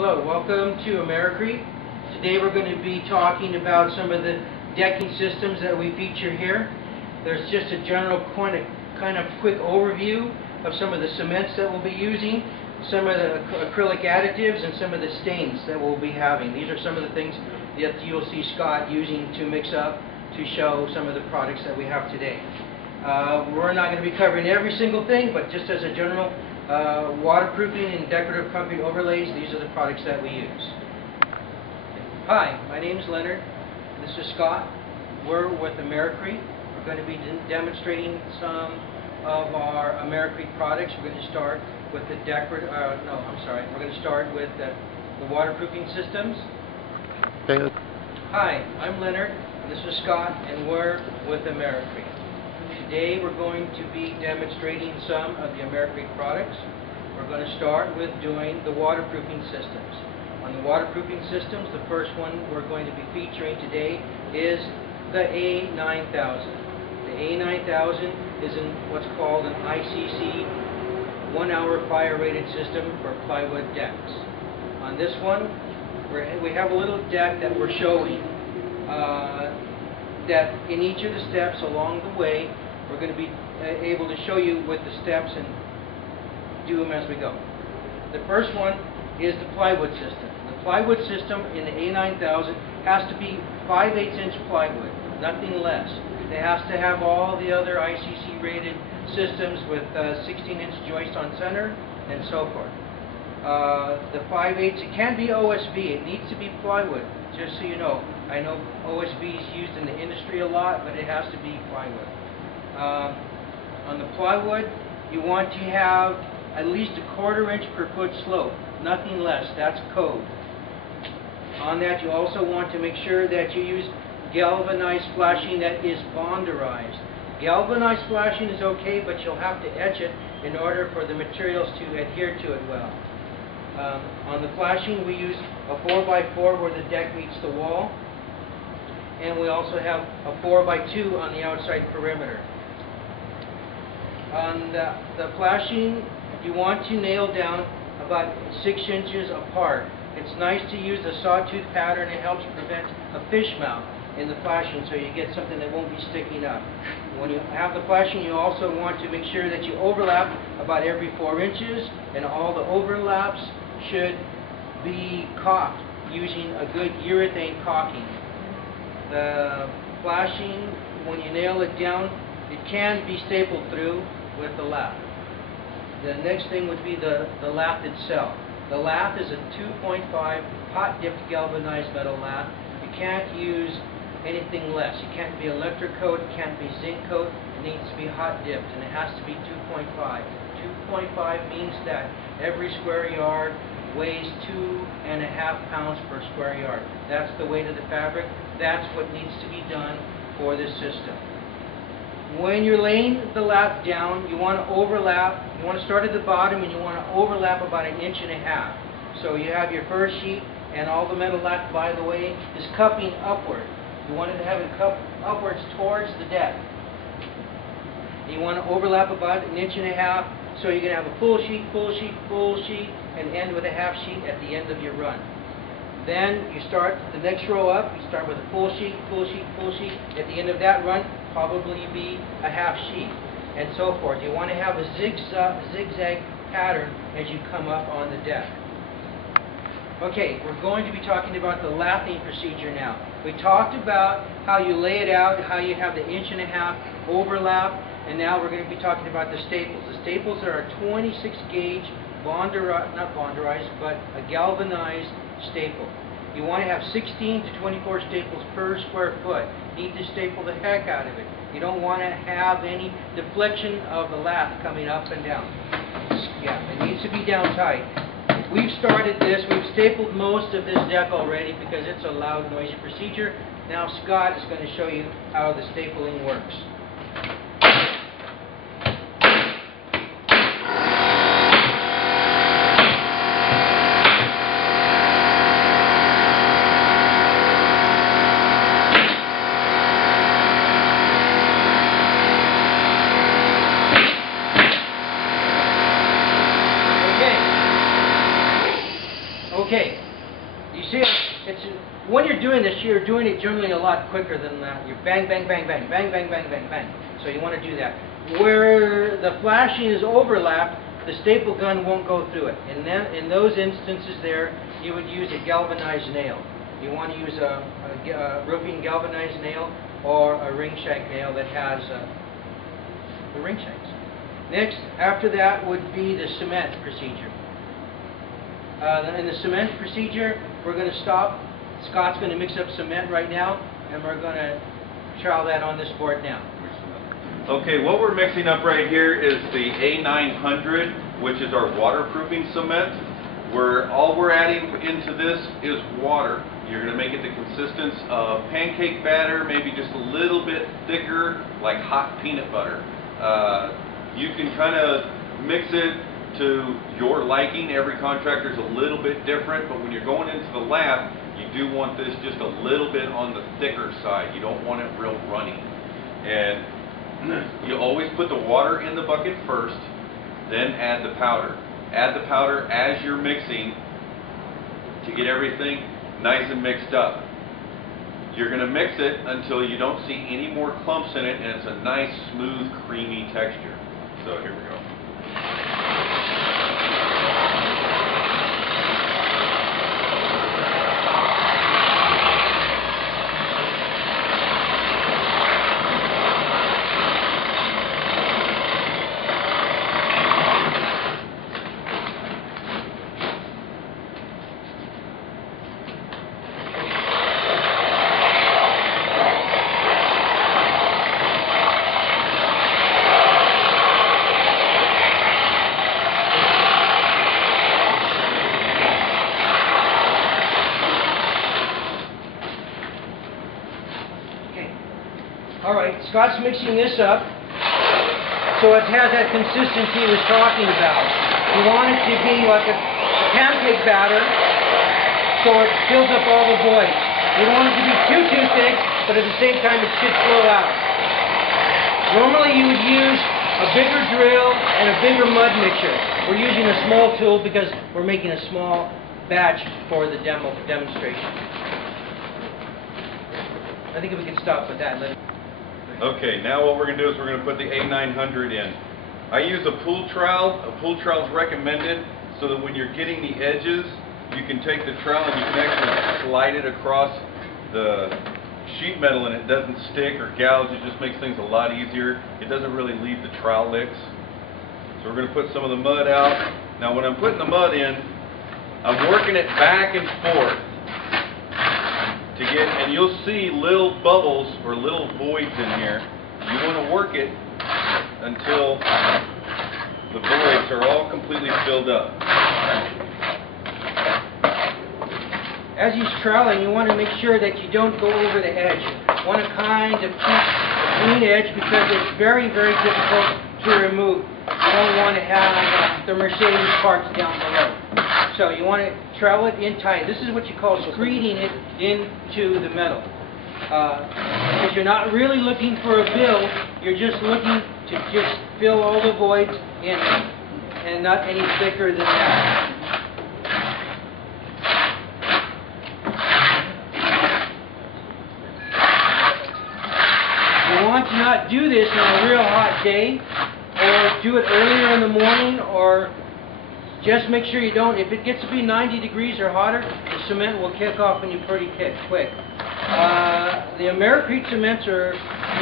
Hello, welcome to Americrete. Today we're going to be talking about some of the decking systems that we feature here. There's just a general kind of quick overview of some of the cements that we'll be using, some of the acrylic additives, and some of the stains that we'll be having. These are some of the things that you'll see Scott using to mix up to show some of the products that we have today. We're not going to be covering every single thing, but just as a general waterproofing and decorative concrete overlays, these are the products that we use. Hi, my name is Leonard. This is Scott. We're with Americrete. We're going to be demonstrating some of our Americrete products. We're going to start with the we're going to start with the waterproofing systems. Okay. Hi, I'm Leonard. This is Scott, and we're with Americrete. Today we're going to be demonstrating some of the Americrete products. We're going to start with doing the waterproofing systems. On the waterproofing systems, the first one we're going to be featuring today is the A9000. The A9000 is in what's called an ICC 1-hour fire rated system for plywood decks. On this one, we have a little deck that we're showing that in each of the steps along the way, we're going to be able to show you with the steps and do them as we go. The first one is the plywood system. The plywood system in the A9000 has to be 5/8" plywood, nothing less. It has to have all the other ICC rated systems with 16" joist on center and so forth. The 5/8, it can be OSB. It needs to be plywood, just so you know. I know OSB is used in the industry a lot, but it has to be plywood. On the plywood, you want to have at least 1/4 inch per foot slope, nothing less. That's code. On that, you also want to make sure that you use galvanized flashing that is bonderized. Galvanized flashing is okay, but you'll have to etch it in order for the materials to adhere to it well. On the flashing, we use a 4x4 where the deck meets the wall, and we also have a 4x2 on the outside perimeter. On the flashing, you want to nail down about 6 inches apart. It's nice to use the sawtooth pattern. It helps prevent a fish mouth in the flashing, so you get something that won't be sticking up. When you have the flashing, you also want to make sure that you overlap about every 4 inches, and all the overlaps should be caulked using a good urethane caulking. The flashing, when you nail it down, it can be stapled through with the lath. The next thing would be the lath itself. The lath is a 2.5 hot dipped galvanized metal lath. You can't use anything less. It can't be electric coat, it can't be zinc coat. It needs to be hot dipped, and it has to be 2.5. 2.5 means that every square yard weighs 2.5 pounds per square yard. That's the weight of the fabric. That's what needs to be done for this system. When you're laying the lath down, you want to overlap. You want to start at the bottom, and you want to overlap about 1.5 inches. So you have your first sheet, and all the metal lath, by the way, is cupping upward. You want it to have it cup upwards towards the deck. You want to overlap about 1.5 inches, so you're going to have a full sheet, full sheet, full sheet, and end with a half sheet at the end of your run. Then you start the next row up. You start with a full sheet, full sheet, full sheet. At the end of that run, probably be a half sheet, and so forth. You want to have a zigzag pattern as you come up on the deck. Okay, we're going to be talking about the lathing procedure now. We talked about how you lay it out, how you have the 1.5 inch overlap, and now we're going to be talking about the staples. The staples are a 26 gauge not bonderized, but a galvanized staple. You want to have 16 to 24 staples per square foot. You need to staple the heck out of it. You don't want to have any deflection of the lath coming up and down. Yeah, it needs to be down tight. We've started this. We've stapled most of this deck already because it's a loud, noisy procedure. Now Scott is going to show you how the stapling works. Okay, you see, it's when you're doing this, you're doing it generally a lot quicker than that. You're bang, bang, bang, bang, bang, bang, bang, bang, bang. So you want to do that. Where the flashing is overlapped, the staple gun won't go through it. And then, in those instances there, you would use a galvanized nail. You want to use a roofing galvanized nail or a ring shank nail that has the ring shanks. Next, after that would be the cement procedure. In the cement procedure, we're going to stop. Scott's going to mix up cement right now, and we're going to trowel that on this board now. Okay, what we're mixing up right here is the A900, which is our waterproofing cement. All we're adding into this is water. You're going to make it the consistence of pancake batter, maybe just a little bit thicker, like hot peanut butter. You can kind of mix it to your liking. Every contractor is a little bit different, but when you're going into the lab, you do want this just a little bit on the thicker side. You don't want it real runny. And you always put the water in the bucket first, then add the powder. Add the powder as you're mixing to get everything nice and mixed up. You're going to mix it until you don't see any more clumps in it, and it's a nice, smooth, creamy texture. So here we go. Alright, Scott's mixing this up so it has that consistency he was talking about. You want it to be like a pancake batter so it fills up all the voids. You don't want it to be too thick, but at the same time it should flow out. Normally you would use a bigger drill and a bigger mud mixer. We're using a small tool because we're making a small batch for the demonstration. I think if we can stop with that. Okay, now what we're going to do is we're going to put the A900 in. I use a pool trowel. A pool trowel is recommended so that when you're getting the edges, you can take the trowel and you can actually slide it across the sheet metal and it doesn't stick or gouge. It just makes things a lot easier. It doesn't really leave the trowel licks. So we're going to put some of the mud out. Now when I'm putting the mud in, I'm working it back and forth. And you'll see little bubbles or little voids in here. You want to work it until the voids are all completely filled up. As he's troweling, you want to make sure that you don't go over the edge. You want to kind of keep a clean edge because it's very, very difficult to remove. You don't want to have the Mercedes parts down below. So you want to trowel it in tight. This is what you call screeding it into the metal. Because you're not really looking for a bill, you're just looking to just fill all the voids in and not any thicker than that. You want to not do this on a real hot day, or do it earlier in the morning, or just make sure you don't. If it gets to be 90 degrees or hotter, the cement will kick off on you pretty quick. The Americrete cements are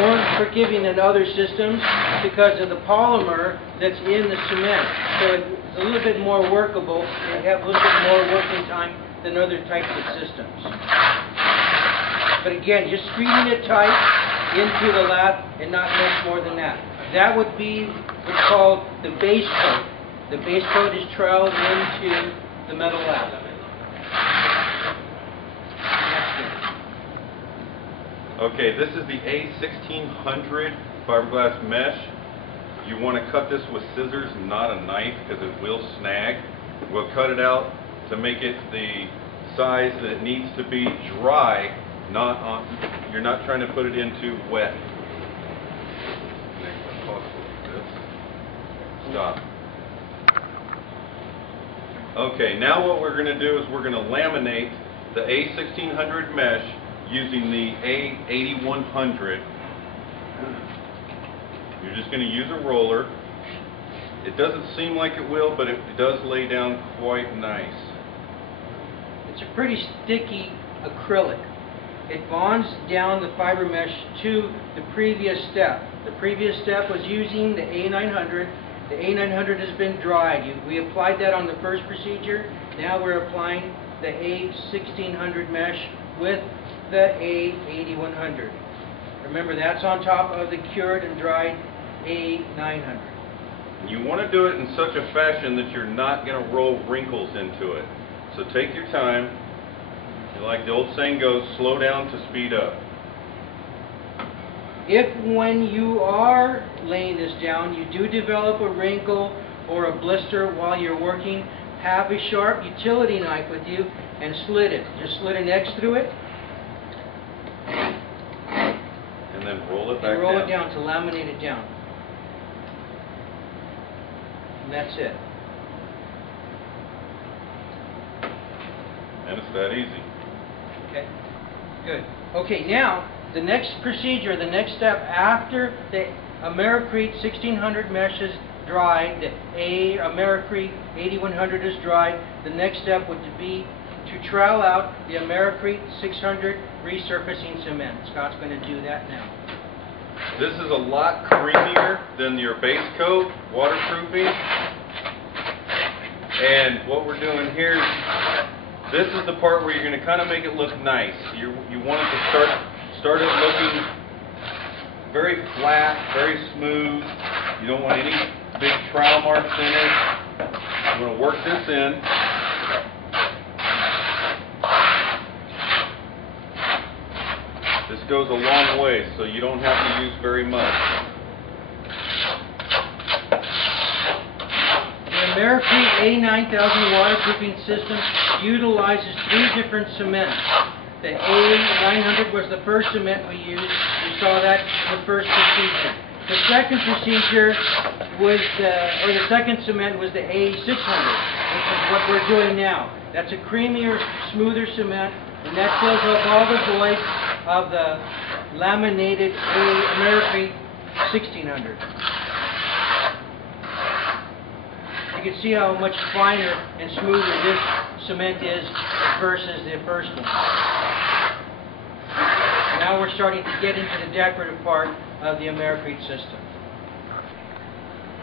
more forgiving than other systems because of the polymer that's in the cement. So it's a little bit more workable and have a little bit more working time than other types of systems. But again, just screeding it tight into the lab and not much more than that. That would be what's called the base coat. The base coat is troweled into the metal lab. Okay, this is the A1600 fiberglass mesh. You want to cut this with scissors, not a knife, because it will snag. We'll cut it out to make it the size that it needs to be dry, not on. You're not trying to put it into wet. Stop. Okay, now what we're going to do is we're going to laminate the A1600 mesh using the A8100. You're just going to use a roller. It doesn't seem like it will, but it does lay down quite nice. It's a pretty sticky acrylic. It bonds down the fiber mesh to the previous step. The previous step was using the A900. The A900 has been dried. We applied that on the first procedure. Now we're applying the A1600 mesh with the A8100. Remember, that's on top of the cured and dried A900. You want to do it in such a fashion that you're not going to roll wrinkles into it. So take your time. Like the old saying goes, slow down to speed up. If when you are laying this down, you do develop a wrinkle or a blister while you're working, have a sharp utility knife with you and slit it. Just slit an X through it. And then roll it back and roll down. it down to laminate it down. And that's it. And it's that easy. Okay, good. Okay, now the next procedure, the next step after the Americrete 1600 mesh is dried, the Americrete 8100 is dried, the next step would be to trowel out the Americrete 600 resurfacing cement. Scott's going to do that now. This is a lot creamier than your base coat, waterproofing. And what we're doing here is, this is the part where you're going to kind of make it look nice. You want it to start it looking very flat, very smooth. You don't want any big trowel marks in it. I'm going to work this in. This goes a long way, so you don't have to use very much. The Americrete A9000 waterproofing system utilizes 3 different cements. The A900 was the first cement we used. We saw that in the first procedure. The second procedure was the second cement was the A600, which is what we're doing now. That's a creamier, smoother cement, and that fills up all the voids of the laminated Americrete 1600. You can see how much finer and smoother this cement is versus the first one. Now we're starting to get into the decorative part of the Americrete system.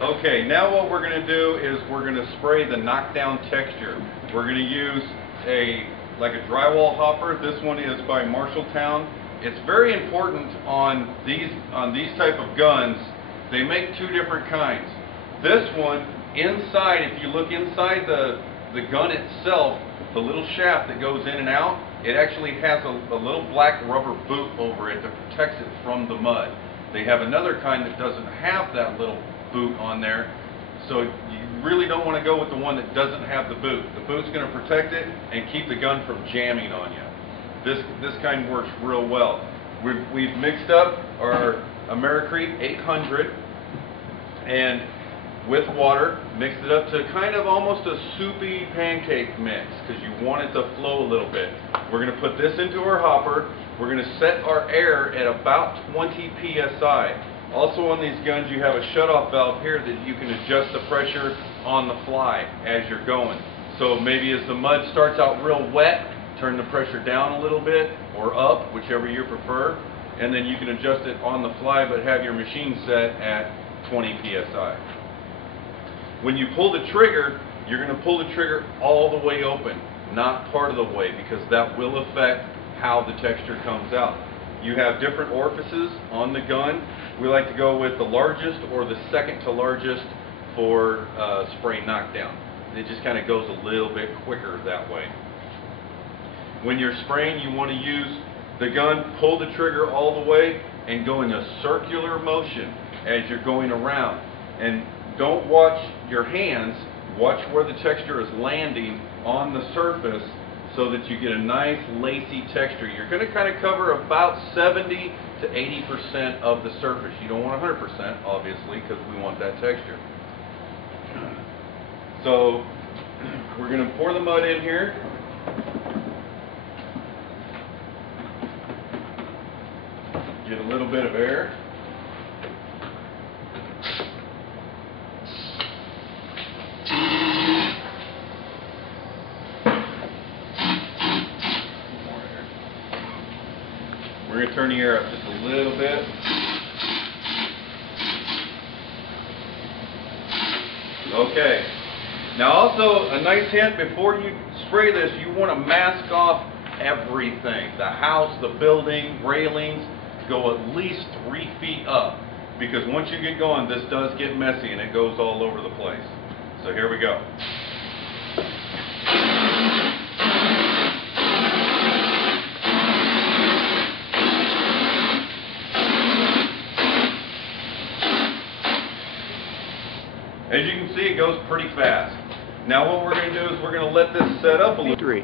Okay, now what we're going to do is we're going to spray the knockdown texture. We're going to use a drywall hopper. This one is by Marshalltown. It's very important on these type of guns. They make 2 different kinds. This one, inside, if you look inside the gun itself, the little shaft that goes in and out, it actually has a little black rubber boot over it that protects it from the mud. They have another kind that doesn't have that little boot on there, so you really don't want to go with the one that doesn't have the boot. The boot's going to protect it and keep the gun from jamming on you. This kind works real well. We've mixed up our Americrete 800 and with water, mixed it up to kind of almost a soupy pancake mix because you want it to flow a little bit. We're going to put this into our hopper. We're going to set our air at about 20 psi. Also on these guns you have a shutoff valve here that you can adjust the pressure on the fly as you're going. So maybe as the mud starts out real wet, turn the pressure down a little bit or up, whichever you prefer, and then you can adjust it on the fly but have your machine set at 20 psi. When you pull the trigger, you're going to pull the trigger all the way open, not part of the way, because that will affect how the texture comes out. You have different orifices on the gun. We like to go with the largest or the second to largest for spray knockdown. It just kind of goes a little bit quicker that way. When you're spraying, you want to use the gun, pull the trigger all the way, and go in a circular motion as you're going around. And don't watch your hands, watch where the texture is landing on the surface so that you get a nice lacy texture. You're going to kind of cover about 70 to 80% of the surface. You don't want 100%, obviously, because we want that texture. So We're going to pour the mud in here. Get a little bit of air. We're going to turn the air up just a little bit. Okay. Now also, a nice hint, before you spray this, you want to mask off everything. The house, the building, railings, go at least 3 feet up. Because once you get going, this does get messy and it goes all over the place. So here we go. As you can see, it goes pretty fast. Now what we're going to do is we're going to let this set up a little.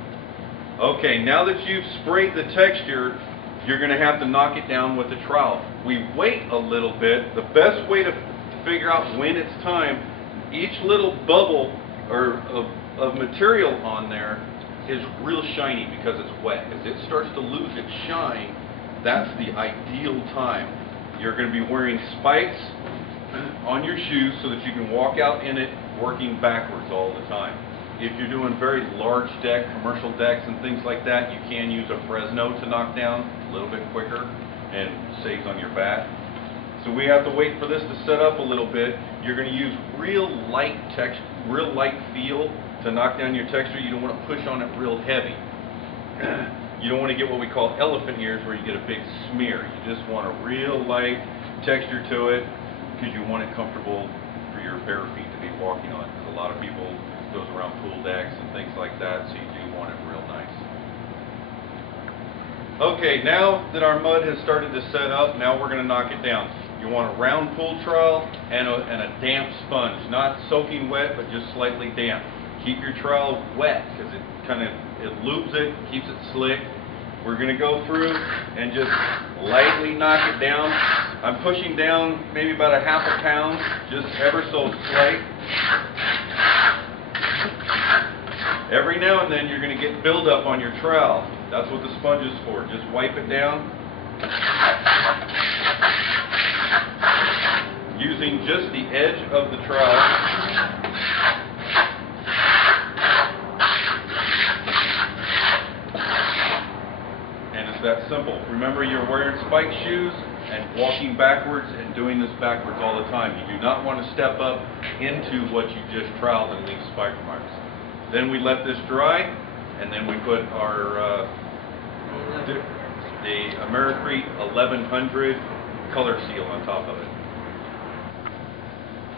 Okay, now that you've sprayed the texture, you're going to have to knock it down with the trowel. We wait a little bit. The best way to figure out when it's time, each little bubble or of material on there is real shiny because it's wet. As it starts to lose its shine, that's the ideal time. You're going to be wearing spikes on your shoes so that you can walk out in it working backwards all the time. If you're doing very large deck, commercial decks and things like that, you can use a Fresno to knock down a little bit quicker and saves on your bat. So we have to wait for this to set up a little bit. You're going to use real light feel to knock down your texture. You don't want to push on it real heavy. You don't want to get what we call elephant ears where you get a big smear. You just want a real light texture to it because you want it comfortable for your bare feet to be walking on. Because a lot of people goes around pool decks and things like that, so you do want it real nice. Okay, now that our mud has started to set up, now we're going to knock it down. You want a round pool trowel and a damp sponge, not soaking wet, but just slightly damp. Keep your trowel wet because it lubes it, keeps it slick. We're going to go through and just lightly knock it down. I'm pushing down maybe about a half a pound, just ever so slight. Every now and then you're going to get buildup on your trowel. That's what the sponge is for. Just wipe it down. Using just the edge of the trowel. That simple. Remember, you're wearing spike shoes and walking backwards and doing this backwards all the time. You do not want to step up into what you just troweled and leave spike marks. Then we let this dry, and then we put our the Americrete 1100 color seal on top of it.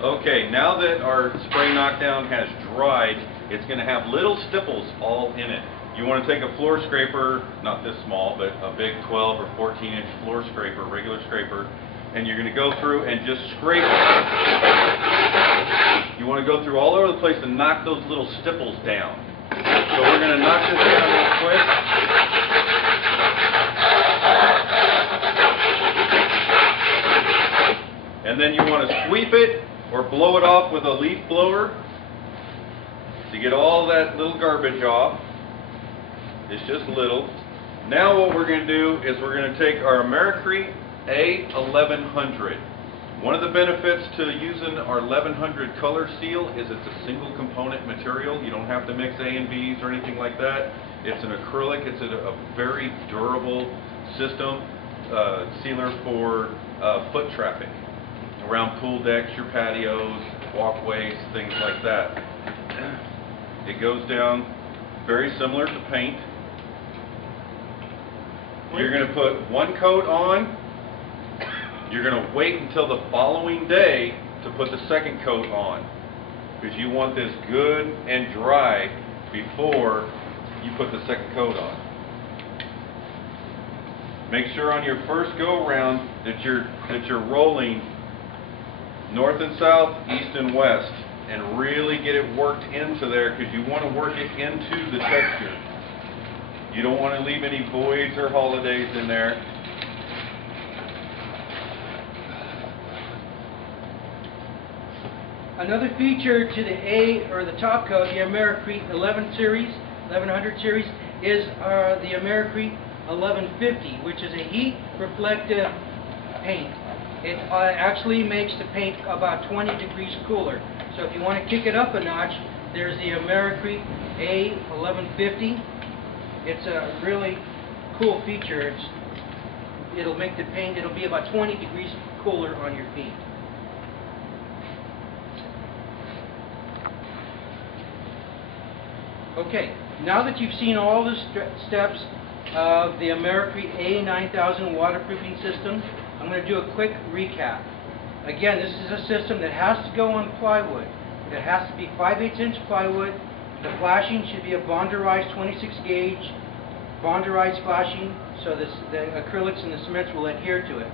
Okay, now that our spray knockdown has dried, it's going to have little stipples all in it. You want to take a floor scraper, not this small, but a big 12 or 14-inch floor scraper, regular scraper, and you're going to go through and just scrape it. You want to go through all over the place and knock those little stipples down. So we're going to knock this down real quick. And then you want to sweep it or blow it off with a leaf blower to get all that little garbage off. It's just little. Now what we're going to do is we're going to take our Americrete A1100. One of the benefits to using our 1100 color seal is it's a single component material. You don't have to mix A and Bs or anything like that. It's an acrylic. It's a very durable system sealer for foot traffic around pool decks, your patios, walkways, things like that. It goes down very similar to paint. You're going to put one coat on. You're going to wait until the following day to put the second coat on, because you want this good and dry before you put the second coat on. Make sure on your first go around that you're rolling north and south, east and west, and really get it worked into there, because you want to work it into the texture. You don't want to leave any voids or holidays in there. Another feature to the A or the top coat, the Americrete 1100 series, is the Americrete 1150, which is a heat reflective paint. It actually makes the paint about 20 degrees cooler. So if you want to kick it up a notch, there's the Americrete A1150. It's a really cool feature. It'll make the paint, it'll be about 20 degrees cooler on your feet. Okay, now that you've seen all the steps of the Americrete A9000 waterproofing system, I'm going to do a quick recap. Again, this is a system that has to go on plywood. It has to be 5/8 inch plywood. The flashing should be a bonderized 26 gauge bonderized flashing, so the acrylics and the cements will adhere to it.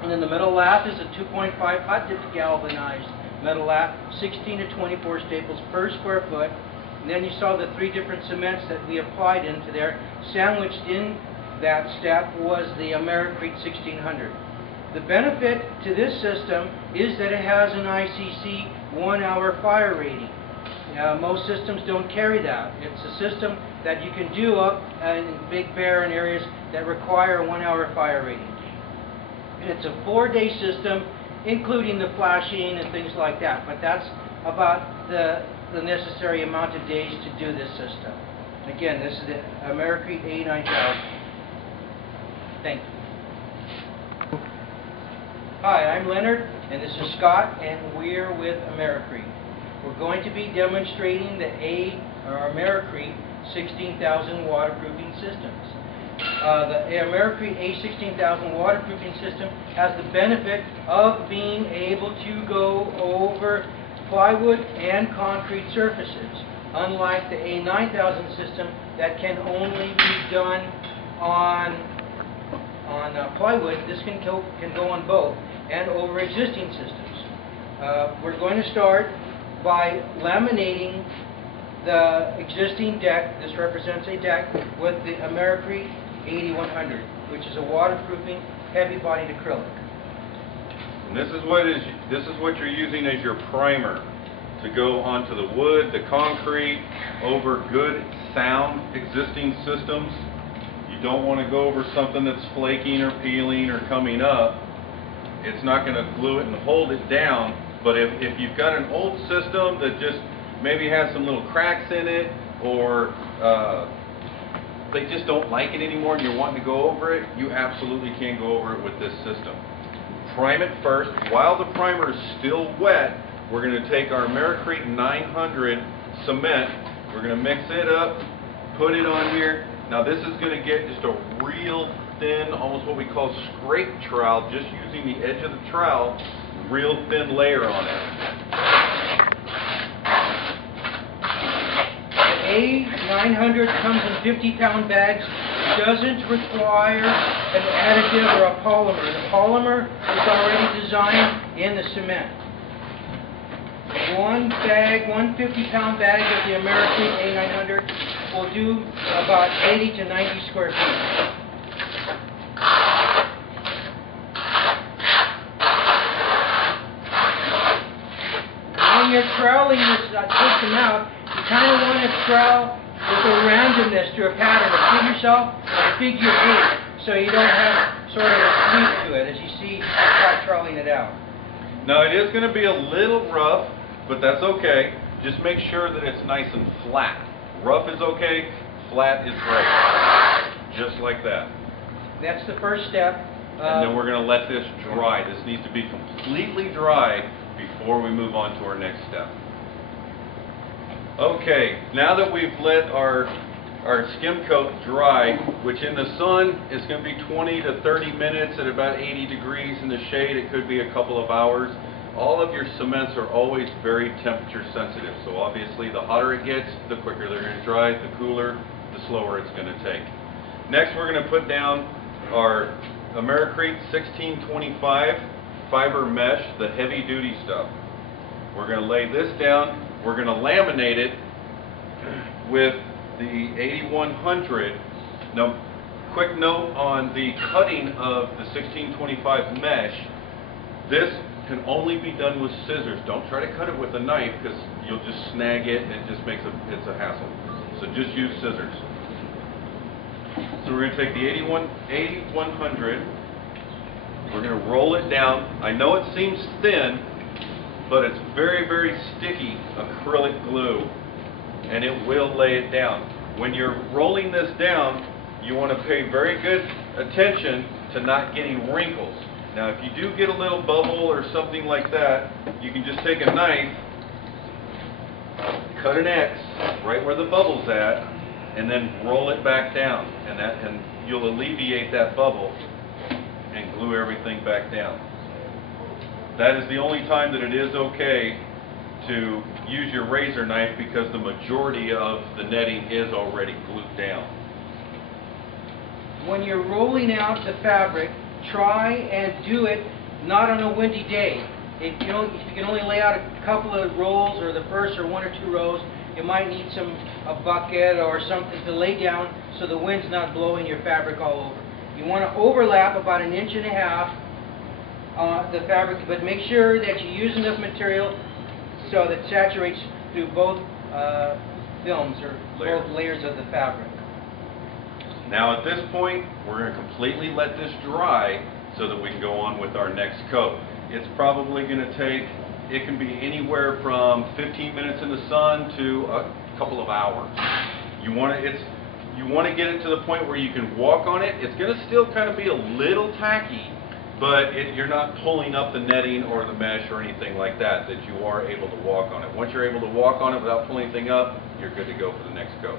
And then the metal lath is a 2.5 hot dipped galvanized metal lath, 16 to 24 staples per square foot. And then you saw the 3 different cements that we applied into there. Sandwiched in that step was the Americrete 1600. The benefit to this system is that it has an ICC 1-hour fire rating. Most systems don't carry that. It's a system that you can do up in big barren areas that require a 1-hour fire rating. And it's a 4-day system, including the flashing and things like that. But that's about the necessary amount of days to do this system. Again, this is the Americrete A9000. Thank you. Hi, I'm Leonard, and this is Scott, and we're with Americrete. We're going to be demonstrating the Americrete 16,000 waterproofing systems. The Americrete A16000 waterproofing system has the benefit of being able to go over plywood and concrete surfaces, unlike the A9000 system that can only be done on plywood. This can go on both and over existing systems. We're going to start by laminating the existing deck. This represents a deck with the Americrete 8100, which is a waterproofing, heavy-bodied acrylic. And this is what you're using as your primer to go onto the wood, the concrete, over good, sound existing systems. You don't want to go over something that's flaking or peeling or coming up. It's not going to glue it and hold it down. But if you've got an old system that just maybe has some little cracks in it, or they just don't like it anymore and you're wanting to go over it, you absolutely can go over it with this system. Prime it first. While the primer is still wet, we're going to take our Americrete 900 cement, we're going to mix it up, put it on here. Now this is going to get just a real thin, almost what we call scrape trowel, just using the edge of the trowel, real thin layer on it. The A900 comes in 50-pound bags. It doesn't require an additive or a polymer. The polymer is already designed in the cement. One 50-pound bag of the Americrete A900 will do about 80 to 90 square feet. When you're troweling this system out, you kind of want to trowel with a randomness to a pattern. Give yourself a figure 8 so you don't have sort of a sweep to it as you see Scott troweling it out. Now it is going to be a little rough, but that's okay. Just make sure that it's nice and flat. Rough is okay, flat is great. Just like that. That's the first step. And then we're going to let this dry. This needs to be completely dry before we move on to our next step. Okay, now that we've let our skim coat dry, which in the sun is going to be 20 to 30 minutes at about 80 degrees. In the shade it could be a couple of hours. All of your cements are always very temperature sensitive, so obviously the hotter it gets, the quicker they're going to dry, the cooler, the slower it's going to take. Next we're going to put down our Americrete 1625 fiber mesh, the heavy duty stuff. We're going to lay this down. We're going to laminate it with the 8100. Now, quick note on the cutting of the 1625 mesh. This can only be done with scissors. Don't try to cut it with a knife because you'll just snag it and it just makes it's a hassle. So just use scissors. So we're going to take the 8100. We're going to roll it down. I know it seems thin, but it's very, very sticky acrylic glue, and it will lay it down. When you're rolling this down, you want to pay very good attention to not getting wrinkles. Now, if you do get a little bubble or something like that, you can just take a knife, cut an X right where the bubble's at, and then roll it back down, and you'll alleviate that bubble and glue everything back down. That is the only time that it is okay to use your razor knife, because the majority of the netting is already glued down. When you're rolling out the fabric, try and do it not on a windy day. If you can only lay out a couple of rolls, or the first or one or two rows, you might need a bucket or something to lay down so the wind's not blowing your fabric all over. You want to overlap about 1.5 inches the fabric, but make sure that you use enough material so that it saturates through both films, or both layers of the fabric. Now at this point, we're going to completely let this dry so that we can go on with our next coat. It's probably going to take, it can be anywhere from 15 minutes in the sun to a couple of hours. You want to get it to the point where you can walk on it. It's going to still kind of be a little tacky, but you're not pulling up the netting or the mesh or anything like that, that you are able to walk on it. Once you're able to walk on it without pulling anything up, you're good to go for the next coat.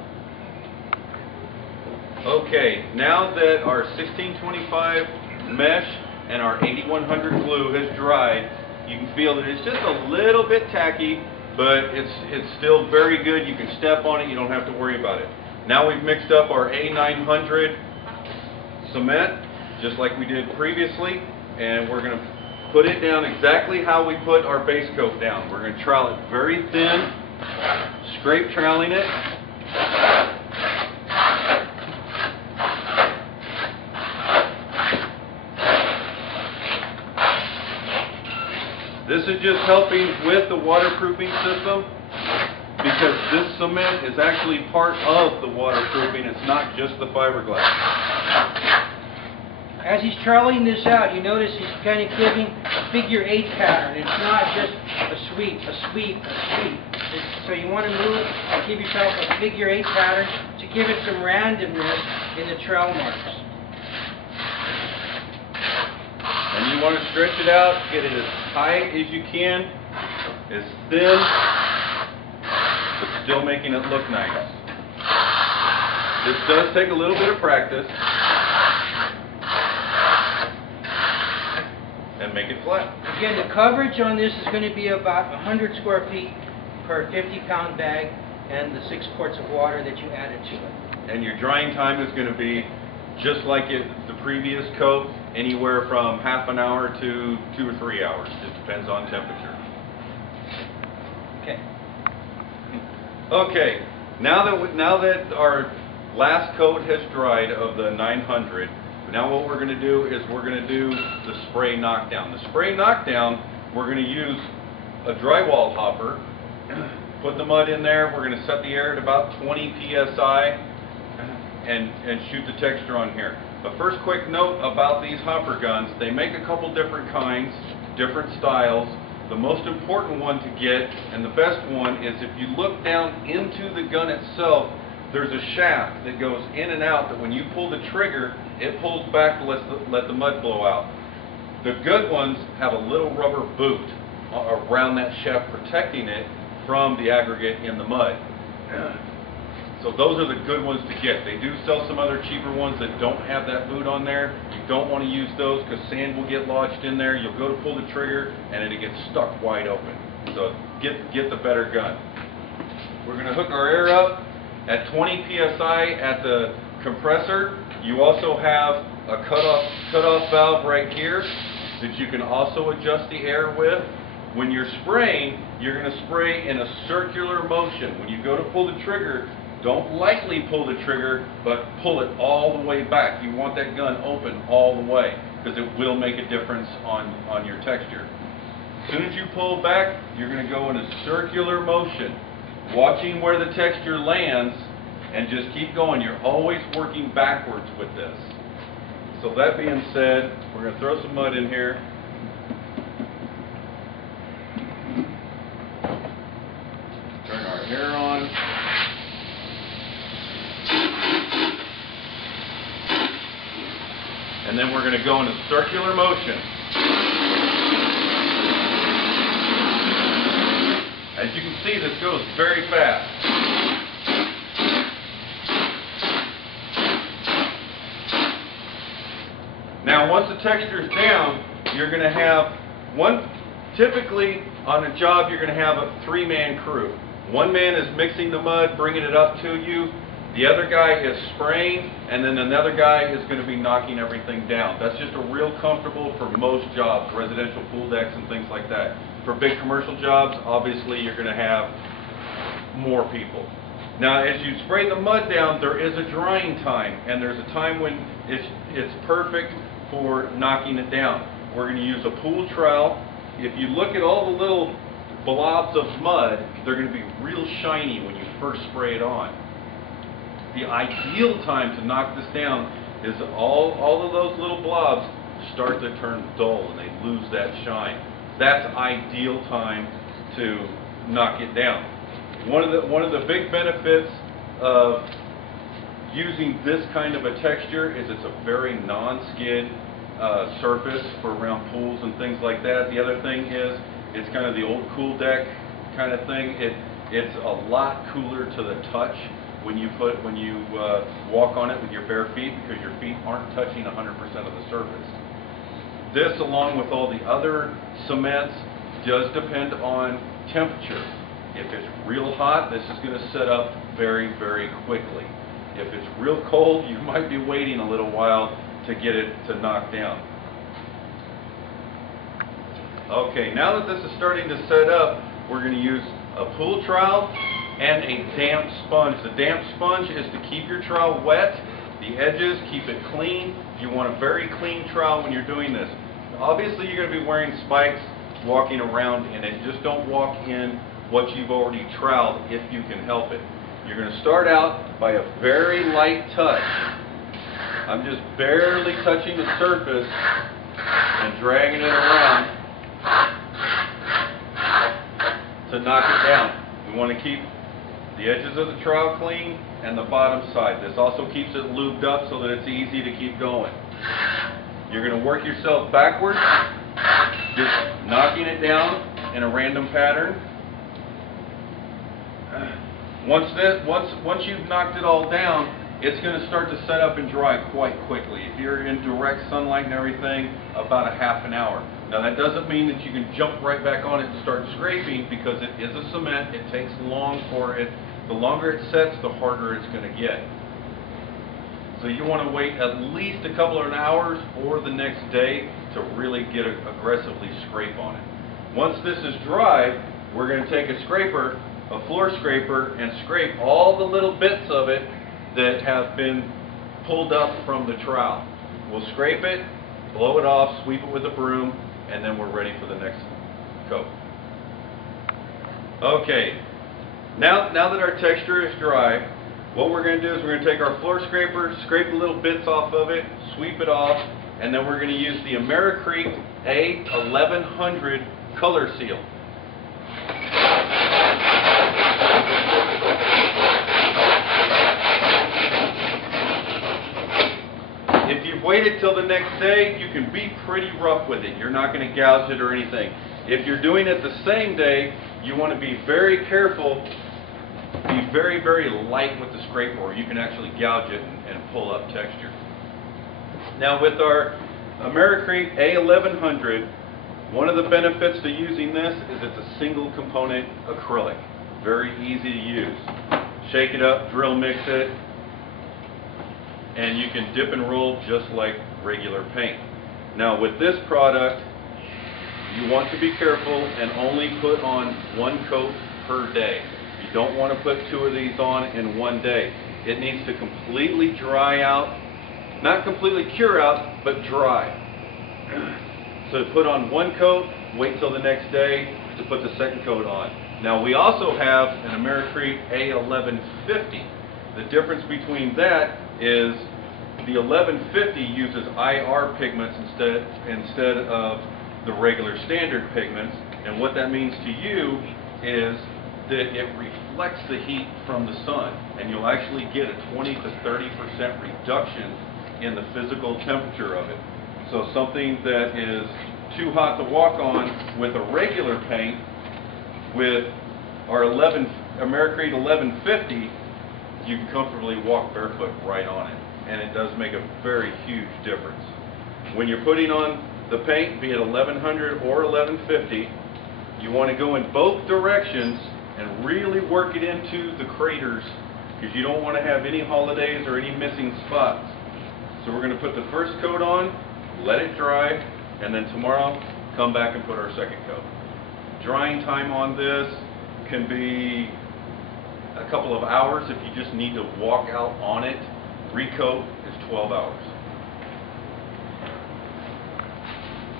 Okay, now that our 1625 mesh and our 8100 glue has dried, you can feel that it's just a little bit tacky, but it's still very good. You can step on it, you don't have to worry about it. Now we've mixed up our A900 cement, just like we did previously, and we're going to put it down exactly how we put our base coat down. We're going to trowel it very thin, scrape troweling it. This is just helping with the waterproofing system, because this cement is actually part of the waterproofing. It's not just the fiberglass. As he's troweling this out, you notice he's kind of giving a figure 8 pattern. It's not just a sweep, a sweep, a sweep. So you want to move and give yourself a figure 8 pattern to give it some randomness in the trowel marks. And you want to stretch it out, get it as tight as you can, as thin, but still making it look nice. This does take a little bit of practice. And make it flat. Again, the coverage on this is going to be about 100 square feet per 50-pound bag, and the 6 quarts of water that you added to it. And your drying time is going to be just like the previous coat, anywhere from half an hour to 2 or 3 hours. Just depends on temperature. Okay. Okay. Now that our last coat has dried of the 900, now what we're going to do is we're going to do the spray knockdown. The spray knockdown, we're going to use a drywall hopper. Put the mud in there. We're going to set the air at about 20 psi. And shoot the texture on here. But first, quick note about these hopper guns. They make a couple different kinds, different styles. The most important one to get, and the best one, is if you look down into the gun itself, there's a shaft that goes in and out that when you pull the trigger, it pulls back to let the mud blow out. The good ones have a little rubber boot around that shaft protecting it from the aggregate in the mud. So those are the good ones to get. They do sell some other cheaper ones that don't have that boot on there. You don't want to use those because sand will get lodged in there. You'll go to pull the trigger and it gets stuck wide open. So get the better gun. We're going to hook our air up at 20 psi at the compressor. You also have a cutoff valve right here that you can also adjust the air with. When you're spraying, you're going to spray in a circular motion. When you go to pull the trigger, don't lightly pull the trigger, but pull it all the way back. You want that gun open all the way, because it will make a difference on your texture. As soon as you pull back, you're going to go in a circular motion, watching where the texture lands, and just keep going. You're always working backwards with this. So that being said, we're going to throw some mud in here. Turn our air on. And then we're going to go in a circular motion. As you can see, this goes very fast. Now, once the texture is down, you're going to have typically on a job, you're going to have a 3-man crew. One man is mixing the mud, bringing it up to you. The other guy is spraying, and then another guy is going to be knocking everything down. That's just a real comfortable for most jobs, residential pool decks and things like that. For big commercial jobs, obviously you're going to have more people. Now, as you spray the mud down, there is a drying time, and there's a time when it's perfect for knocking it down. We're going to use a pool trowel. If you look at all the little blobs of mud, they're going to be real shiny when you first spray it on. The ideal time to knock this down is all of those little blobs start to turn dull and they lose that shine. That's ideal time to knock it down. One of the big benefits of using this kind of a texture is it's a very non-skid surface for around pools and things like that. The other thing is it's kind of the old cool deck kind of thing. It's a lot cooler to the touch when you walk on it with your bare feet, because your feet aren't touching 100% of the surface. This, along with all the other cements, does depend on temperature. If it's real hot, this is going to set up very, very quickly. If it's real cold, you might be waiting a little while to get it to knock down. Okay, now that this is starting to set up, we're going to use a pool trowel and a damp sponge. The damp sponge is to keep your trowel wet, the edges, keep it clean. You want a very clean trowel when you're doing this. Obviously, you're going to be wearing spikes walking around in it. Just don't walk in what you've already troweled if you can help it. You're going to start out by a very light touch. I'm just barely touching the surface and dragging it around to knock it down. We want to keep the edges of the trowel clean and the bottom side. This also keeps it lubed up so that it's easy to keep going. You're going to work yourself backwards, just knocking it down in a random pattern. Once you've knocked it all down, it's going to start to set up and dry quite quickly. If you're in direct sunlight and everything, about a half an hour. Now, that doesn't mean that you can jump right back on it and start scraping, because it is a cement. It takes long for it. The longer it sets, the harder it's going to get. So you want to wait at least a couple of hours or the next day to really get aggressively scrape on it. Once this is dry, we're going to take a scraper, a floor scraper, and scrape all the little bits of it that have been pulled up from the trowel. We'll scrape it, blow it off, sweep it with a broom, and then we're ready for the next coat. Okay, now that our texture is dry, what we're going to do is we're going to take our floor scraper, scrape the little bits off of it, sweep it off, and then we're going to use the Americrete A1100 color seal. If you've waited till the next day, you can be pretty rough with it. You're not going to gouge it or anything. If you're doing it the same day, you want to be very careful. Be very, very light with the scraper, or you can actually gouge it and pull up texture. Now, with our Americrete A1100, one of the benefits to using this is it's a single component acrylic. Very easy to use. Shake it up, drill mix it, and you can dip and roll just like regular paint. Now, with this product, you want to be careful and only put on one coat per day. You don't want to put 2 of these on in one day. It needs to completely dry out, not completely cure out, but dry. So put on one coat, wait till the next day to put the second coat on. Now we also have an Americrete A1150. The difference between that is the 1150 uses IR pigments instead of the regular standard pigments, and what that means to you is that it reflects the heat from the sun, and you'll actually get a 20 to 30% reduction in the physical temperature of it. So something that is too hot to walk on with a regular paint, with our Americrete 1150, you can comfortably walk barefoot right on it, and it does make a very huge difference. When you're putting on the paint, be it 1100 or 1150, you want to go in both directions and really work it into the craters, because you don't want to have any holidays or any missing spots. So we're going to put the first coat on, let it dry, and then tomorrow come back and put our second coat. Drying time on this can be a couple of hours if you just need to walk out on it. Recoat is 12 hours.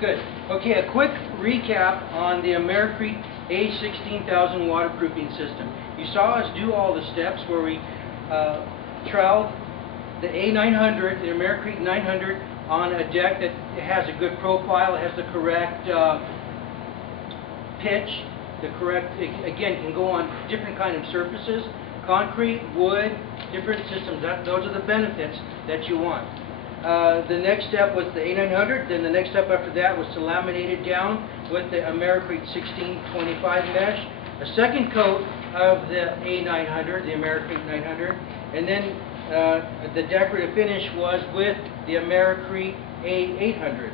Good. Okay, a quick recap on the Americrete A16000 waterproofing system. You saw us do all the steps where we troweled the A900, the Americrete 900, on a deck that has a good profile, it has the correct pitch, the correct, again, can go on different kind of surfaces, concrete, wood, different systems. Those are the benefits that you want. The next step was the A900, then the next step after that was to laminate it down with the Americrete 1625 mesh, a second coat of the A900, the Americrete 900, and then the decorative finish was with the Americrete A800.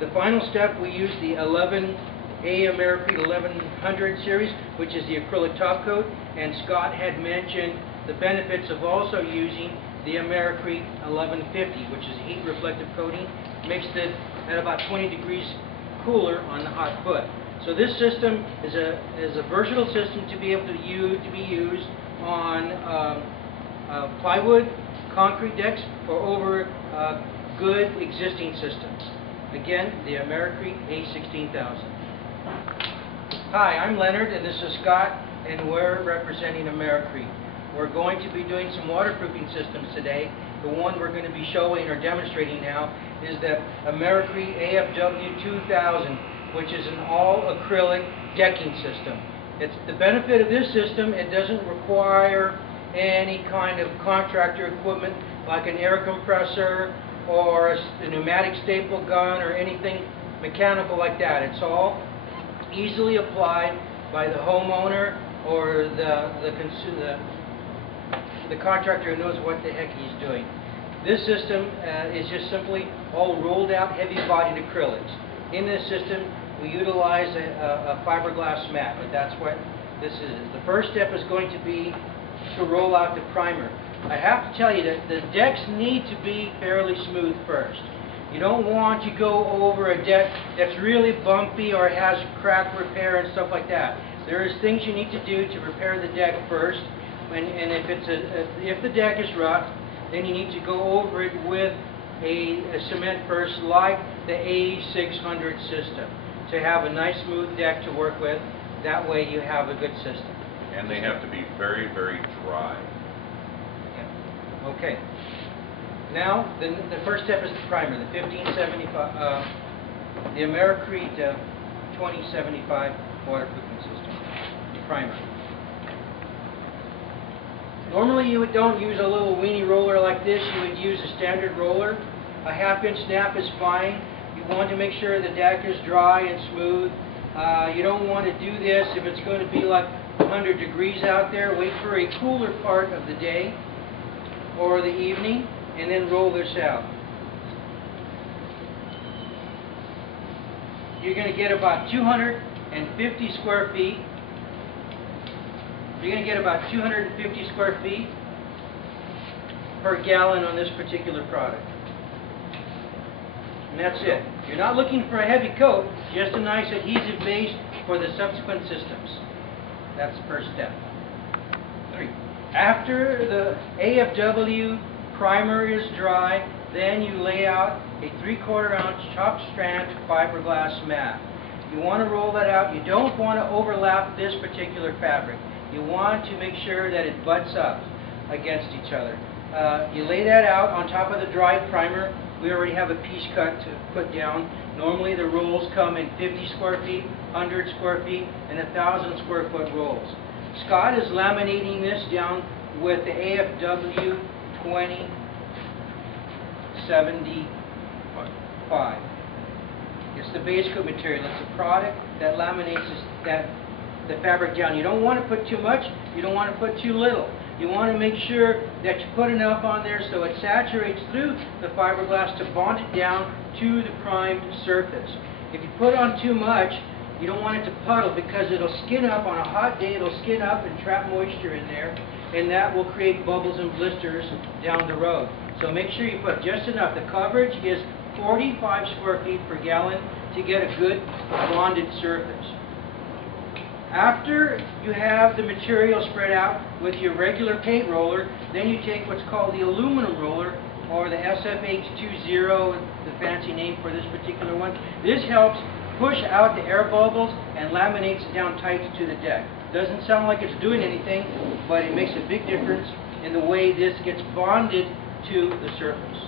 The final step, we used the Americrete 1100 series, which is the acrylic top coat, and Scott had mentioned the benefits of also using the Americrete 1150, which is a heat reflective coating, makes it at about 20 degrees cooler on the hot foot. So this system is a versatile system to be able to be used on plywood, concrete decks, or over good existing systems. Again, the Americrete A16000. Hi, I'm Leonard, and this is Scott, and we're representing Americrete. We're going to be doing some waterproofing systems today. The one we're going to be showing or demonstrating now is the Americrete AFW 2000, which is an all-acrylic decking system. It's the benefit of this system, it doesn't require any kind of contractor equipment like an air compressor or a pneumatic staple gun or anything mechanical like that. It's all easily applied by the homeowner or the contractor who knows what the heck he's doing. This system is just simply all rolled out heavy-bodied acrylics. In this system, we utilize a fiberglass mat, but that's what this is. The first step is going to be to roll out the primer. I have to tell you that the decks need to be fairly smooth first. You don't want to go over a deck that's really bumpy or has crack repair and stuff like that. There is things you need to do to repair the deck first, and if the deck is rough, then you need to go over it with a cement first, like the A600 system, to have a nice smooth deck to work with. That way you have a good system. And they have to be very, very dry. Yeah. Okay. Now, the first step is the primer, the 1575, the Americrete 2075 waterproofing system, the primer. Normally you don't use a little weenie roller like this, you would use a standard roller. A half-inch snap is fine. You want to make sure the deck is dry and smooth. You don't want to do this if it's going to be like 100 degrees out there. Wait for a cooler part of the day or the evening, and then roll this out. You're going to get about 250 square feet. You're going to get about 250 square feet per gallon on this particular product. And that's it. You're not looking for a heavy coat, just a nice adhesive base for the subsequent systems. That's the first step. 3. After the AFW primer is dry, then you lay out a 3/4 ounce chopped strand fiberglass mat. You want to roll that out. You don't want to overlap this particular fabric. You want to make sure that it butts up against each other. You lay that out on top of the dried primer. We already have a piece cut to put down. Normally the rolls come in 50 square feet, 100 square feet, and 1,000 square foot rolls. Scott is laminating this down with the AFW 2075. It's the base coat material. It's a product that laminates the fabric down. You don't want to put too much. You don't want to put too little. You want to make sure that you put enough on there so it saturates through the fiberglass to bond it down to the primed surface. If you put on too much, you don't want it to puddle because it'll skin up on a hot day. It'll skin up and trap moisture in there, and that will create bubbles and blisters down the road. So make sure you put just enough. The coverage is 45 square feet per gallon to get a good bonded surface. After you have the material spread out with your regular paint roller, then you take what's called the aluminum roller, or the SFH20, the fancy name for this particular one. This helps push out the air bubbles and laminates it down tight to the deck. Doesn't sound like it's doing anything, but it makes a big difference in the way this gets bonded to the surface.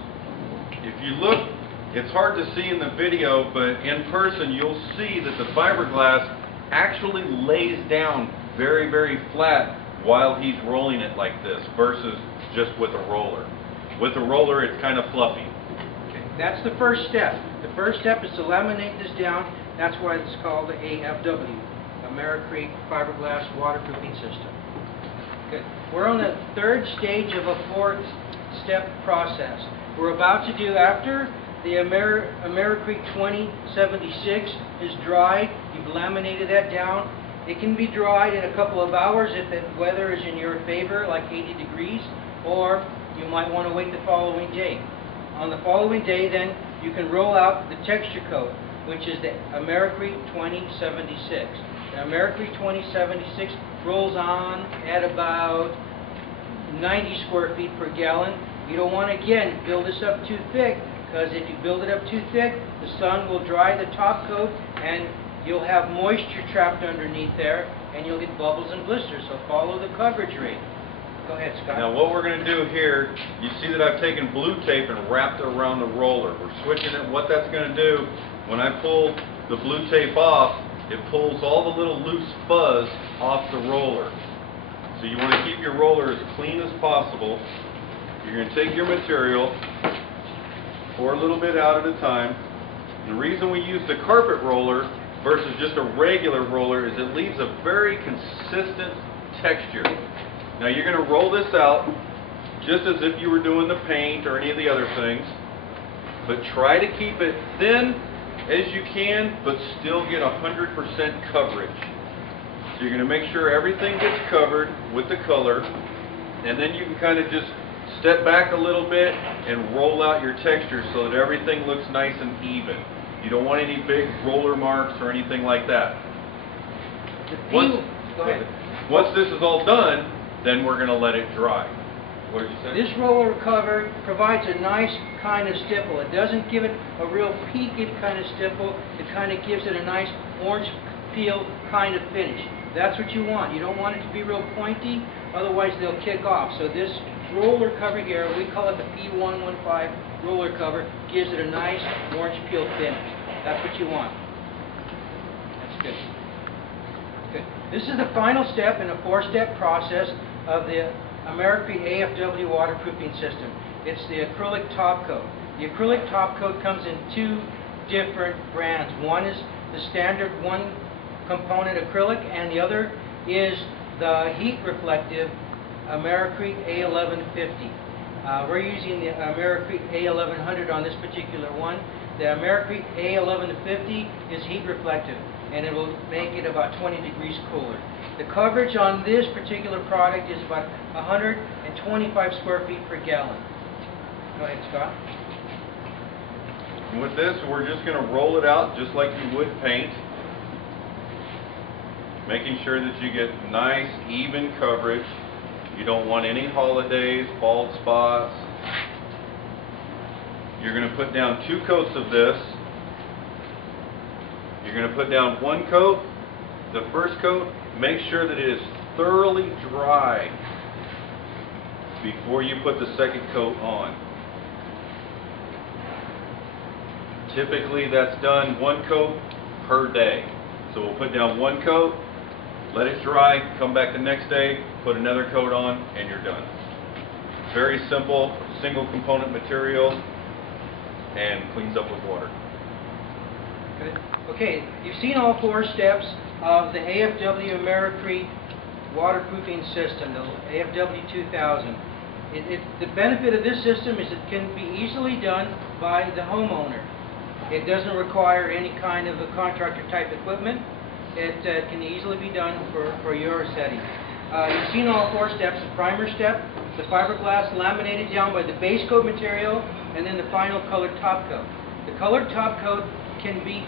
If you look, it's hard to see in the video, but in person you'll see that the fiberglass actually lays down very, very flat while he's rolling it like this versus just with a roller. With a roller it's kind of fluffy. Okay. That's the first step. The first step is to laminate this down. That's why it's called the AFW, Americrete Fiberglass Waterproofing System. Good. We're on the third stage of a four-step process. We're about to do, after the Americrete 2076 is dried, you've laminated that down. It can be dried in a couple of hours if the weather is in your favor, like 80 degrees, or you might want to wait the following day. On the following day, then, you can roll out the texture coat, which is the Americrete 2076. The Americrete 2076 rolls on at about 90 square feet per gallon. You don't want to, again, build this up too thick, because if you build it up too thick, the sun will dry the top coat and you'll have moisture trapped underneath there and you'll get bubbles and blisters. So follow the coverage rate. Go ahead, Scott. Now what we're going to do here, you see that I've taken blue tape and wrapped it around the roller. We're switching it. What that's going to do, when I pull the blue tape off, it pulls all the little loose fuzz off the roller. So you want to keep your roller as clean as possible. You're going to take your material, pour a little bit out at a time. And the reason we use the carpet roller versus just a regular roller is it leaves a very consistent texture. Now you're going to roll this out just as if you were doing the paint or any of the other things, but try to keep it thin as you can, but still get 100% coverage. So you're going to make sure everything gets covered with the color, and then you can kind of just step back a little bit and roll out your texture so that everything looks nice and even. You don't want any big roller marks or anything like that. Once this is all done, then we're going to let it dry. What did you say? This roller cover provides a nice kind of stipple. It doesn't give it a real peaked kind of stipple. It kind of gives it a nice orange peel kind of finish. That's what you want. You don't want it to be real pointy, otherwise they'll kick off. So this roller cover here, we call it the P115 roller cover, gives it a nice orange peel finish. That's what you want. That's good. Good. This is the final step in a four-step process of the Americrete AFW waterproofing system. It's the acrylic top coat. The acrylic top coat comes in two different brands. One is the standard one component acrylic, and the other is the heat reflective Americrete A1150. We're using the Americrete A1100 on this particular one. The Americrete A1150 is heat reflective, and it will make it about 20 degrees cooler. The coverage on this particular product is about 125 square feet per gallon. Go ahead, Scott. And with this, we're just going to roll it out just like you would paint, making sure that you get nice, even coverage. You don't want any holidays, bald spots. You're going to put down 2 coats of this. You're going to put down one coat. The first coat, make sure that it is thoroughly dry before you put the second coat on. Typically that's done one coat per day. So we'll put down one coat, let it dry, come back the next day, put another coat on, and you're done. Very simple, single component material, and cleans up with water. Good. Okay, you've seen all 4 steps of the AFW Americrete waterproofing system, the AFW 2000. The benefit of this system is it can be easily done by the homeowner. It doesn't require any kind of a contractor type equipment. It can easily be done for your setting. You've seen all 4 steps. The primer step, the fiberglass laminated down by the base coat material, and then the final colored top coat. The colored top coat can be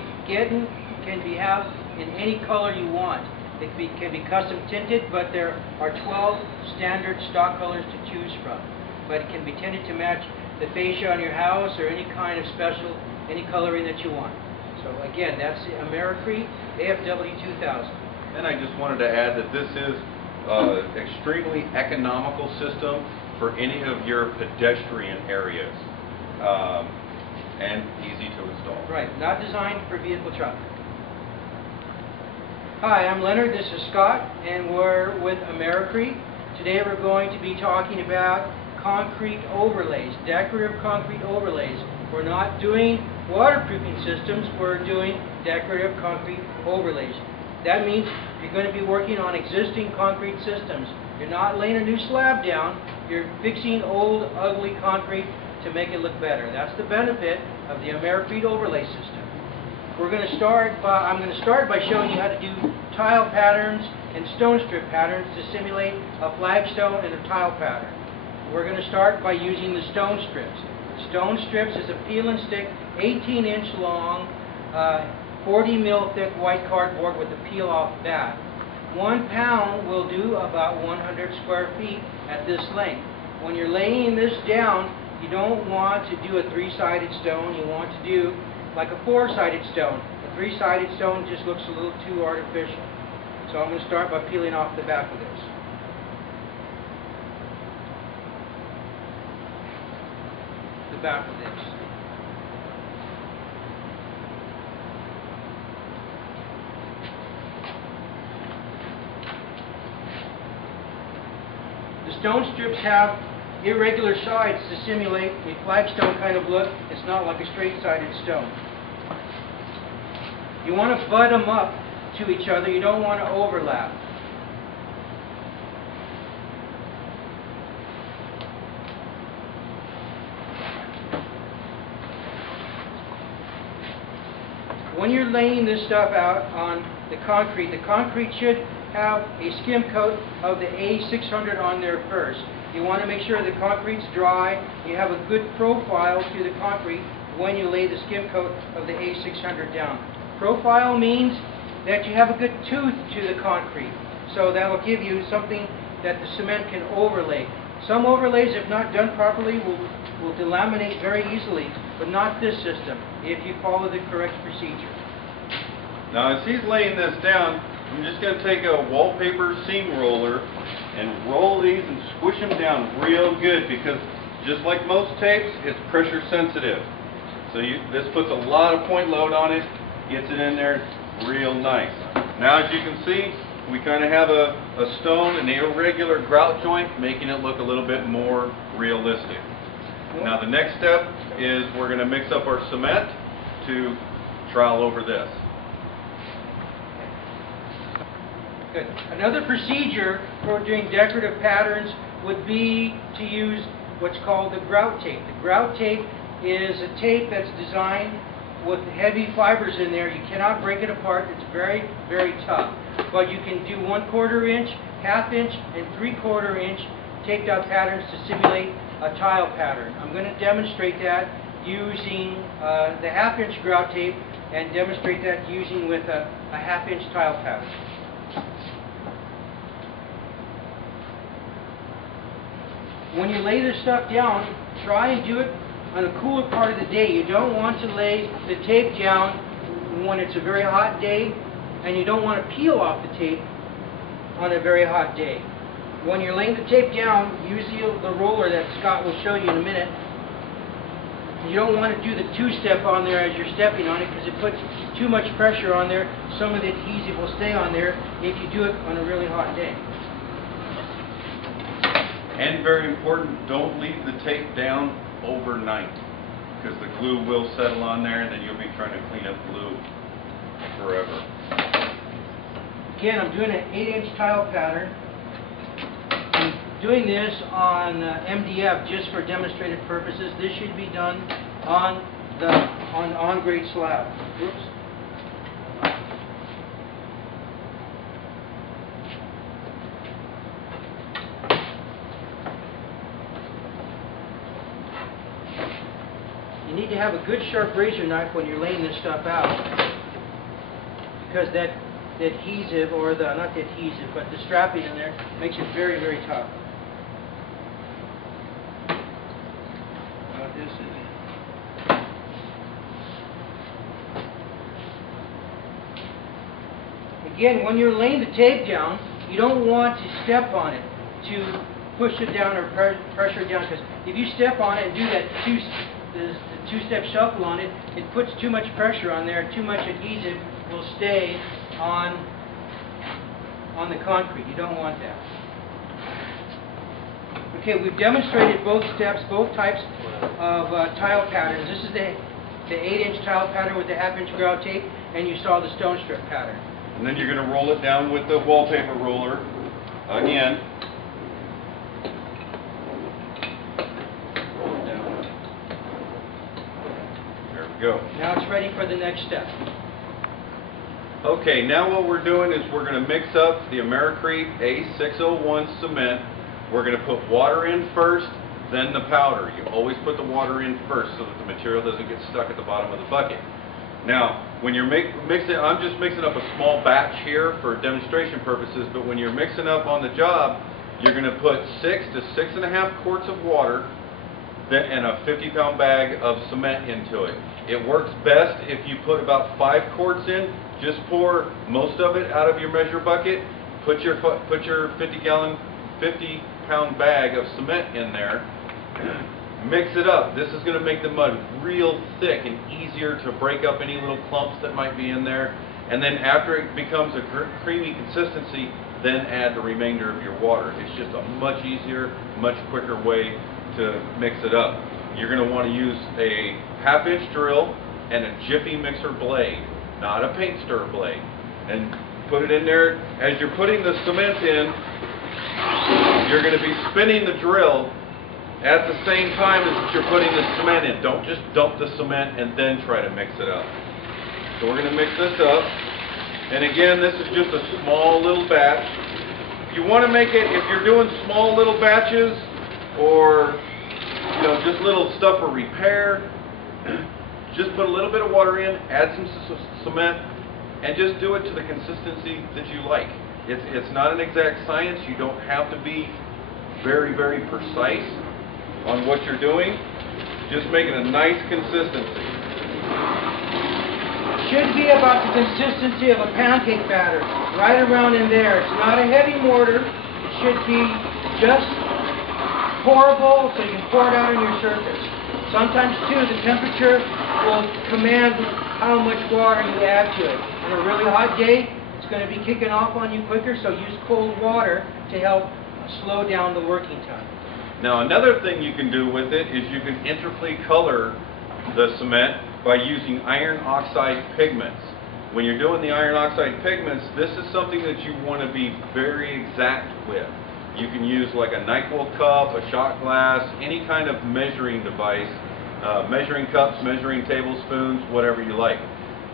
have in any color you want. It can be custom tinted, but there are 12 standard stock colors to choose from. But it can be tinted to match the fascia on your house or any kind of special, any coloring that you want. So again, that's the Americrete AFW 2000. And I just wanted to add that this is extremely economical system for any of your pedestrian areas, and easy to install. Right, not designed for vehicle traffic. Hi, I'm Leonard, this is Scott, and we're with Americrete. Today we're going to be talking about concrete overlays, decorative concrete overlays. We're not doing waterproofing systems, we're doing decorative concrete overlays. That means you're going to be working on existing concrete systems. You're not laying a new slab down, you're fixing old, ugly concrete to make it look better. That's the benefit of the Americrete overlay system. I'm going to start by showing you how to do tile patterns and stone strip patterns to simulate a flagstone and a tile pattern. We're going to start by using the stone strips. Stone strips is a peel and stick, 18-inch long, 40 mil thick white cardboard with a peel off back. 1 pound will do about 100 square feet at this length. When you're laying this down, you don't want to do a 3-sided stone, you want to do like a 4-sided stone. A 3-sided stone just looks a little too artificial. So I'm going to start by peeling off the back of this. The back of this. The stone strips have irregular sides to simulate a flagstone kind of look. It's not like a straight-sided stone. You want to butt them up to each other. You don't want to overlap. When you're laying this stuff out on the concrete should have a skim coat of the A600 on there first. You want to make sure the concrete's dry. You have a good profile to the concrete when you lay the skim coat of the A600 down. Profile means that you have a good tooth to the concrete. So that will give you something that the cement can overlay. Some overlays, if not done properly, will delaminate very easily, but not this system, if you follow the correct procedure. Now as he's laying this down, I'm just going to take a wallpaper seam roller and roll these and squish them down real good, because just like most tapes, it's pressure sensitive. So this puts a lot of point load on it, gets it in there real nice. Now as you can see, we kind of have a stone, an irregular grout joint, making it look a little bit more realistic. Now the next step is we're going to mix up our cement to trowel over this. Good. Another procedure for doing decorative patterns would be to use what's called the grout tape. The grout tape is a tape that's designed with heavy fibers in there. You cannot break it apart. It's very, very tough. But you can do 1/4 inch, 1/2 inch, and 3/4 inch taped out patterns to simulate a tile pattern. I'm going to demonstrate that using the 1/2 inch grout tape, and demonstrate that using with a 1/2 inch tile pattern. When you lay this stuff down, try and do it on a cooler part of the day. You don't want to lay the tape down when it's a very hot day, and you don't want to peel off the tape on a very hot day. When you're laying the tape down, use the roller that Scott will show you in a minute. You don't want to do the two-step on there as you're stepping on it, because it puts too much pressure on there. Some of the adhesive will stay on there if you do it on a really hot day. And very important, don't leave the tape down overnight, because the glue will settle on there and then you'll be trying to clean up glue forever. Again, I'm doing an 8-inch tile pattern. I'm doing this on MDF just for demonstrative purposes. This should be done on the on-grade slab. Oops. You need to have a good sharp razor knife when you're laying this stuff out, because the adhesive, or not the adhesive, but the strapping in there makes it very, very tough. Again, when you're laying the tape down, you don't want to step on it to push it down or pressure it down, because if you step on it and do that two-step shuffle on it, it puts too much pressure on there. Too much adhesive will stay on the concrete. You don't want that. Okay, we've demonstrated both steps, both types of tile patterns. This is the 8-inch tile pattern with the 1/2-inch grout tape, and you saw the stone strip pattern. And then you're going to roll it down with the wallpaper roller again. Roll it down. There we go. Now it's ready for the next step. Okay, now what we're doing is we're going to mix up the Americrete A601 cement. We're going to put water in first, then the powder. You always put the water in first so that the material doesn't get stuck at the bottom of the bucket. Now, when you're mixing, I'm just mixing up a small batch here for demonstration purposes, but when you're mixing up on the job, you're going to put 6 to 6.5 quarts of water and a 50-pound bag of cement into it. It works best if you put about 5 quarts in. Just pour most of it out of your measure bucket. Put your 50-pound bag of cement in there. Mix it up. This is going to make the mud real thick and easier to break up any little clumps that might be in there. And then after it becomes a creamy consistency, then add the remainder of your water. It's just a much easier, much quicker way to mix it up. You're going to want to use a 1/2-inch drill and a Jiffy mixer blade, not a paint stirrer blade. And put it in there. As you're putting the cement in, you're going to be spinning the drill at the same time as you're putting the cement in. Don't just dump the cement and then try to mix it up. So we're going to mix this up. And again, this is just a small little batch. You want to make it, if you're doing small little batches or just little stuff for repair, just put a little bit of water in, add some cement, and just do it to the consistency that you like. It's not an exact science. You don't have to be very, very precise on what you're doing. Just make it a nice consistency. Should be about the consistency of a pancake batter, right around in there. It's not a heavy mortar. It should be just pourable, so you can pour it out on your surface. Sometimes too, the temperature will command how much water you add to it. On a really hot day, it's going to be kicking off on you quicker, so use cold water to help slow down the working time. Now another thing you can do with it is you can intricately color the cement by using iron oxide pigments. When you're doing the iron oxide pigments, this is something that you want to be very exact with. You can use like a NyQuil cup, a shot glass, any kind of measuring device, measuring cups, measuring tablespoons, whatever you like.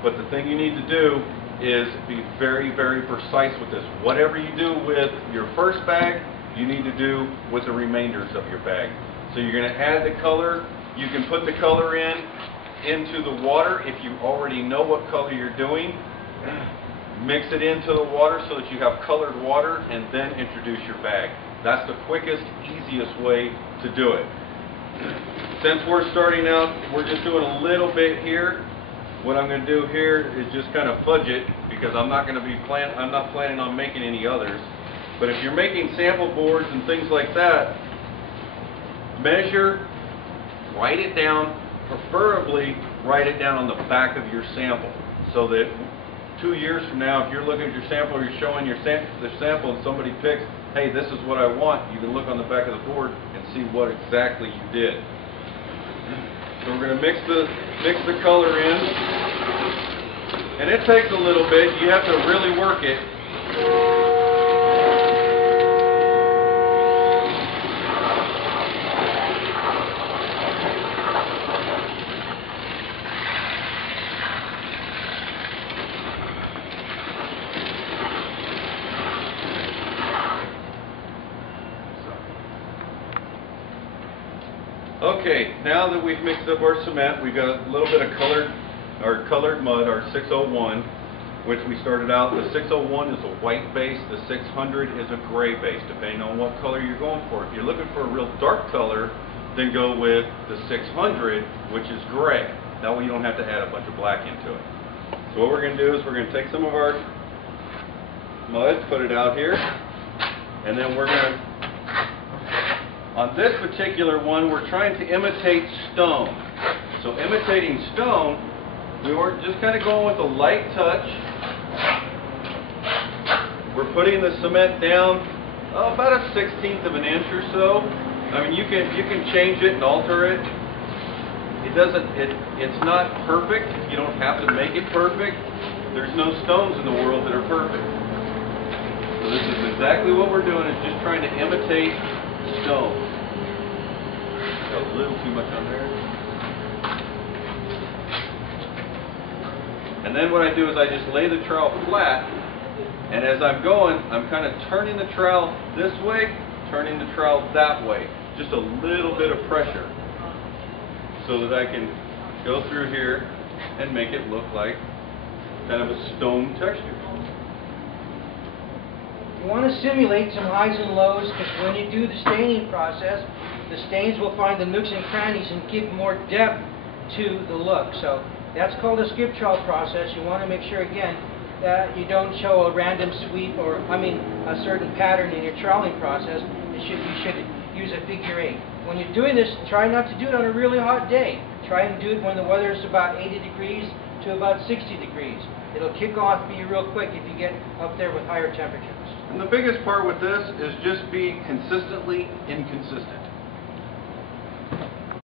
But the thing you need to do is be very, very precise with this. Whatever you do with your first bag, you need to do with the remainders of your bag. So you're going to add the color. You can put the color into the water if you already know what color you're doing. Mix it into the water so that you have colored water, and then introduce your bag. That's the quickest, easiest way to do it. Since we're starting out, we're just doing a little bit here. what I'm going to do here is just kind of fudge it, because I'm not planning on making any others. But if you're making sample boards and things like that, measure, write it down, preferably write it down on the back of your sample, so that 2 years from now, if you're looking at your sample, or you're showing the sample and somebody picks, hey, this is what I want, you can look on the back of the board and see what exactly you did. So we're going to mix the color in, and it takes a little bit. You have to really work it. Okay, now that we've mixed up our cement, we've got a little bit of colored mud, our 601, which we started out. The 601 is a white base, the 600 is a gray base, depending on what color you're going for. If you're looking for a real dark color, then go with the 600, which is gray. That way you don't have to add a bunch of black into it. So what we're going to do is we're going to take some of our mud, put it out here, and then we're going to, on this particular one, we're trying to imitate stone. So imitating stone, we were just kind of going with a light touch. We're putting the cement down about a 1/16 of an inch or so. I mean, you can change it and alter it. It's not perfect. You don't have to make it perfect. There's no stones in the world that are perfect. So this is exactly what we're doing, is just trying to imitate stone. Got a little too much on there. And then what I do is I just lay the trowel flat, and as I'm going, I'm kind of turning the trowel this way, turning the trowel that way. Just a little bit of pressure, so that I can go through here and make it look like kind of a stone texture. You want to simulate some highs and lows, because when you do the staining process, the stains will find the nooks and crannies and give more depth to the look. So that's called a skip trowel process. You want to make sure, again, that you don't show a random sweep, or a certain pattern in your troweling process. You should use a figure 8. When you're doing this, try not to do it on a really hot day. Try and do it when the weather is about 80 degrees to about 60 degrees. It'll kick off for you real quick if you get up there with higher temperatures. And the biggest part with this is just be consistently inconsistent.